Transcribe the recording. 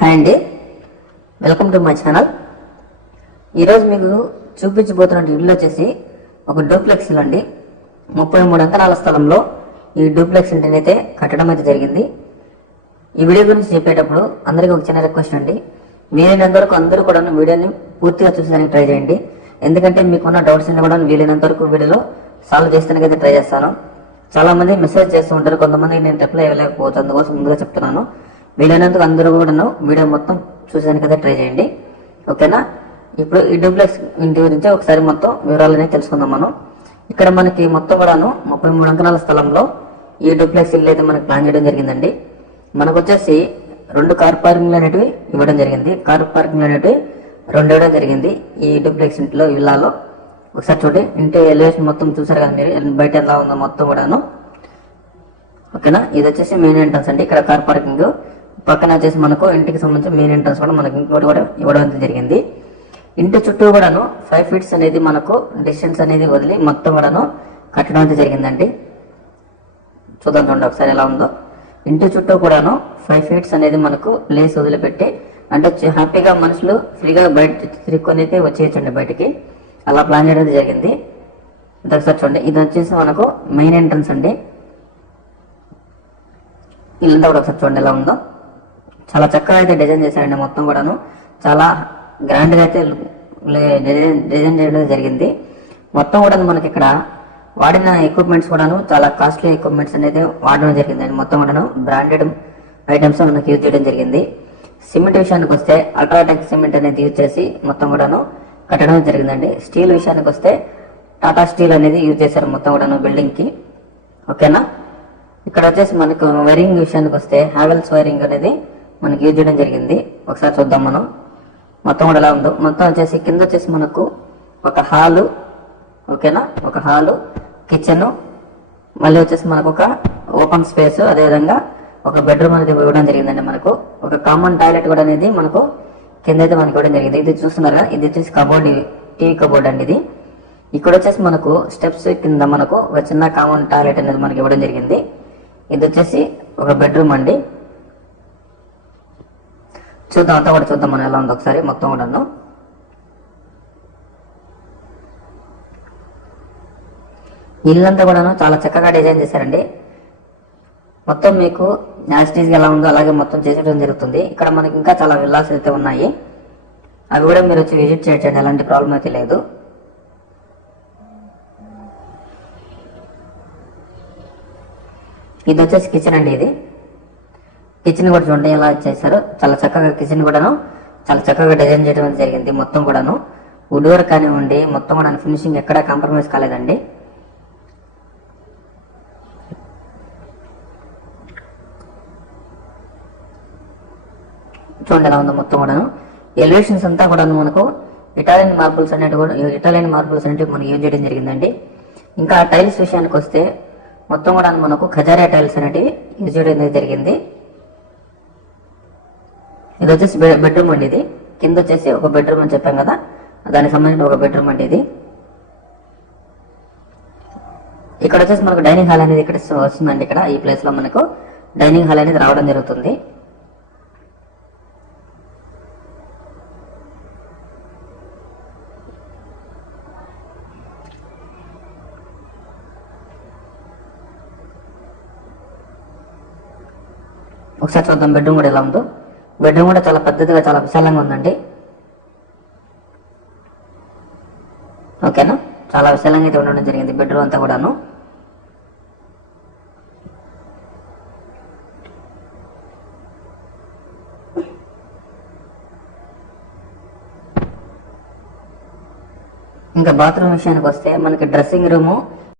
Hi అండి. Welcome to my channel ఈరోజు మీకు చూపించబోతున్న ఇల్లు వచ్చేసి ఒక డూప్లెక్స్ ఇల్లు అండి. ముప్పై మూడు అంకణాల స్థలంలో ఈ డూప్లెక్స్ ఇంటిని అయితే కట్టడం అయితే జరిగింది. ఈ వీడియో గురించి చెప్పేటప్పుడు అందరికీ ఒక చిన్న రిక్వెస్ట్ అండి. వీలైనంత వరకు అందరూ కూడా వీడియోని పూర్తిగా చూసేదానికి ట్రై చేయండి. ఎందుకంటే మీకున్న డౌట్స్ అన్ని కూడా వీలైనంత వరకు వీడియోలో సాల్వ్ చేస్తానికి అయితే ట్రై చేస్తాను. చాలా మంది మెసేజ్ చేస్తూ ఉంటారు. కొంతమంది నేను రిప్లై ఇవ్వలేకపోతే అందుకోసం ముందుగా చెప్తున్నాను. వీలైనందుకు అందరూ కూడా వీడియో మొత్తం చూసాను కదా ట్రై చేయండి. ఓకేనా? ఇప్పుడు ఈ డూప్లెక్స్ ఇంటి గురించి ఒకసారి మొత్తం వివరాలనే తెలుసుకుందాం మనం. ఇక్కడ మనకి మొత్తం కూడాను ముప్పై మూడు అంకణాల స్థలంలో ఈ డూప్లెక్స్ ఇల్లు అయితే మనకి ప్లాన్ చేయడం జరిగిందండి. మనకు వచ్చేసి రెండు కార్ పార్కింగ్లు అనేటివి ఇవ్వడం జరిగింది. కార్ పార్కింగ్లు అనేటివి రెండు ఇవ్వడం జరిగింది ఈ డూప్లెక్స్ ఇంట్లో విల్లాలో ఒకసారి చూడండి. ఇంటి ఎలివేషన్ మొత్తం చూసారు కదా మీరు? బయట ఎలా ఉందో మొత్తం కూడాను. ఓకేనా? ఇది వచ్చేసి మెయిన్ ఎంట్రన్స్ అండి. ఇక్కడ కార్ పార్కింగ్. పక్కన వచ్చేసి మనకు ఇంటికి సంబంధించిన మెయిన్ ఎంట్రన్స్ కూడా మనకి ఇంకోటి కూడా ఇవ్వడం అయితే జరిగింది. ఇంటి చుట్టూ కూడాను ఫైవ్ ఫీట్స్ అనేది మనకు డిస్టెన్స్ అనేది వదిలి మొత్తం కూడాను కట్టడం అయితే జరిగిందండి. చూద్దాం చూడండి ఒకసారి ఎలా ఉందో. ఇంటి చుట్టూ కూడాను ఫైవ్ ఫీట్స్ అనేది మనకు ప్లేస్ వదిలిపెట్టి అంటే హ్యాపీగా మనుషులు ఫ్రీగా బయట తిరుక్కొని అయితే వచ్చేయచ్చండి బయటికి. అలా ప్లాన్ చేయడం జరిగింది. ఇది ఒకసారి చూడండి. ఇది వచ్చేసి మనకు మెయిన్ ఎంట్రన్స్ అండి. ఇల్లంతా కూడా ఒకసారి చూడండి ఎలా ఉందో. చాలా చక్కగా అయితే డిజైన్ చేశారండి మొత్తం కూడాను. చాలా గ్రాండ్గా అయితే డిజైన్ డిజైన్ చేయడం జరిగింది. మొత్తం కూడా మనకి ఇక్కడ వాడిన ఎక్విప్మెంట్స్ కూడాను చాలా కాస్ట్లీ ఎక్విప్మెంట్స్ అనేది వాడడం జరిగింది మొత్తం కూడాను బ్రాండెడ్ ఐటమ్స్ మనకి యూజ్ చేయడం జరిగింది. సిమెంట్ విషయానికి వస్తే అల్ట్రాటెక్ సిమెంట్ అనేది యూజ్ చేసి మొత్తం కూడాను కట్టడం జరిగిందండి. స్టీల్ విషయానికి వస్తే టాటా స్టీల్ అనేది యూజ్ చేశారు మొత్తం కూడాను బిల్డింగ్కి. ఓకేనా ఇక్కడ వచ్చేసి మనకు వైరింగ్ విషయానికి వస్తే హ్యావెల్స్ వైరింగ్ అనేది మనకి యూజ్ చేయడం జరిగింది? ఒకసారి చూద్దాం మనం. మొత్తం కూడా ఎలా ఉందో. మొత్తం వచ్చేసి కింద వచ్చేసి మనకు ఒక హాలు ఓకేనా? ఒక హాలు కిచెన్ మళ్ళీ వచ్చేసి మనకు ఒక ఓపెన్ స్పేస్ అదేవిధంగా ఒక బెడ్రూమ్ అనేది ఇవ్వడం జరిగిందండి మనకు. ఒక కామన్ టాయిలెట్ కూడా అనేది మనకు కింద అయితే మనకి ఇవ్వడం జరిగింది. ఇది చూస్తున్నారు కదా ఇది వచ్చేసి కబోర్డ్ టీవీ కబోర్డ్ అండి ఇది. ఇక్కడ వచ్చేసి మనకు స్టెప్స్ కింద మనకు ఒక చిన్న కామన్ టాయిలెట్ అనేది మనకి ఇవ్వడం జరిగింది. ఇది వచ్చేసి ఒక బెడ్రూమ్ అండి. చూద్దాం అంతా కూడా చూద్దాం మనం ఎలా ఉందో ఒకసారి మొత్తం కూడాను ఇల్లంతా కూడాను చాలా చక్కగా డిజైన్ చేశారండి. మొత్తం మీకు యాస్టీజ్ ఎలా ఉందో అలాగే మొత్తం చేసేయడం జరుగుతుంది. ఇక్కడ మనకి ఇంకా చాలా విల్లాస్ అయితే ఉన్నాయి. అవి కూడా మీరు వచ్చి విజిట్ చేయొచ్చండి ఎలాంటి ప్రాబ్లం అయితే లేదు. ఇది వచ్చేసి కిచెన్ అండి ఇది. కిచెన్ కూడా చూడండి ఎలా చేశారు. చాలా చక్కగా కిచెన్ కూడాను చాలా చక్కగా డిజైన్ చేయడం అనేది జరిగింది మొత్తం కూడాను. వుడ్ వర్క్ కానివ్వండి మొత్తం కూడా ఫినిషింగ్ ఎక్కడా కాంప్రమైజ్ కాలేదండి. చూడండి ఎలా ఉందో మొత్తం కూడాను. ఎలివేషన్స్ అంతా కూడా మనకు ఇటాలియన్ మార్బుల్స్ అనేవి కూడా ఇటాలియన్ మార్బుల్స్ అనేవి మనకు యూజ్ చేయడం జరిగిందండి. ఇంకా టైల్స్ విషయానికి వస్తే మొత్తం కూడా మనకు ఖజారియా టైల్స్ అనేటివి యూజ్ చేయడం అనేది జరిగింది. ఇది వచ్చేసి బెడ్రూమ్ అండి ఇది. కింద వచ్చేసి ఒక బెడ్రూమ్ అని చెప్పాం కదా. దానికి సంబంధించిన ఒక బెడ్రూమ్ అండి ఇది. ఇక్కడ వచ్చేసి మనకు డైనింగ్ హాల్ అనేది ఇక్కడ వస్తుందండి ఇక్కడ ఈ ప్లేస్లో మనకు. డైనింగ్ హాల్ అనేది రావడం జరుగుతుంది. ఒకసారి చూద్దాం బెడ్రూమ్ కూడా ఎలా ఉందో. బెడ్రూమ్ కూడా చాలా పెద్దదిగా చాలా విశాలంగా ఉందండి. ఓకేనా? చాలా విశాలంగా అయితే ఉండడం జరిగింది బెడ్రూమ్ అంతా కూడాను. ఇంకా బాత్రూమ్ విషయానికి వస్తే మనకి డ్రెస్సింగ్ రూము